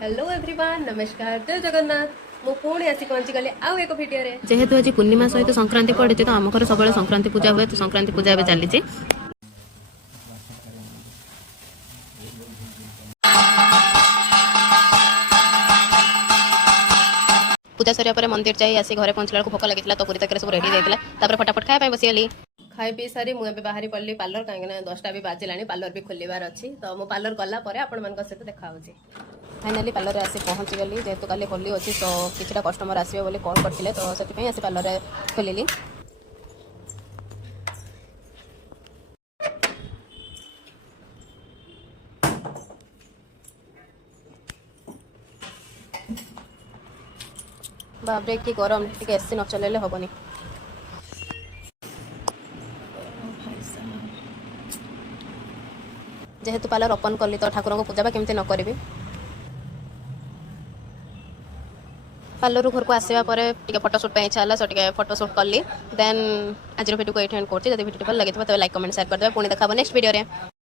Hello everyone नमस्कार जय जगन्नाथ मु पुणी आसी पहुंची गली आउ एक वीडियो रे जेहेतु आज पूर्णिमा सहित संक्रांति पड़े तो आम घर सब संक्रांति पूजा हुए तो संक्रांति पूजा ए चली पूजा सरिया पर मंदिर जाई आसी घरे पहुंचला भोक लगी तो पूरी तक सब रेडी होता फटाफट खाया बसीगली खाई पी सारी मुझे बाहरी पड़ी पार्लर कहीं 10टा भी बाजिला पार्लर भी खोलिबार अच्छी तो मु पार्लर गला आपण मान सहित देखा फाइनाली पार्लर आसी पहुंची गली जेहेतु काली होली अच्छी तो किसी कस्टमर आसवे बोली कॉल करते तो से आसी पार्लर खोलिली बाबरे कि गरम टी एसी न चलैले हेनी जेहेतु पार्लर ओपन कली तो ठाकुर को पूजा केमती न करी पार्लर घर को आसवा फोटोशूट पे इच्छा सो फोटोशूट कली देन आज वीडियो को ये एंड कर भिडियो भल लगे तो लाइक कमेंट शेयर करदे पुणी देखा नेक्स्ट वीडियो रे।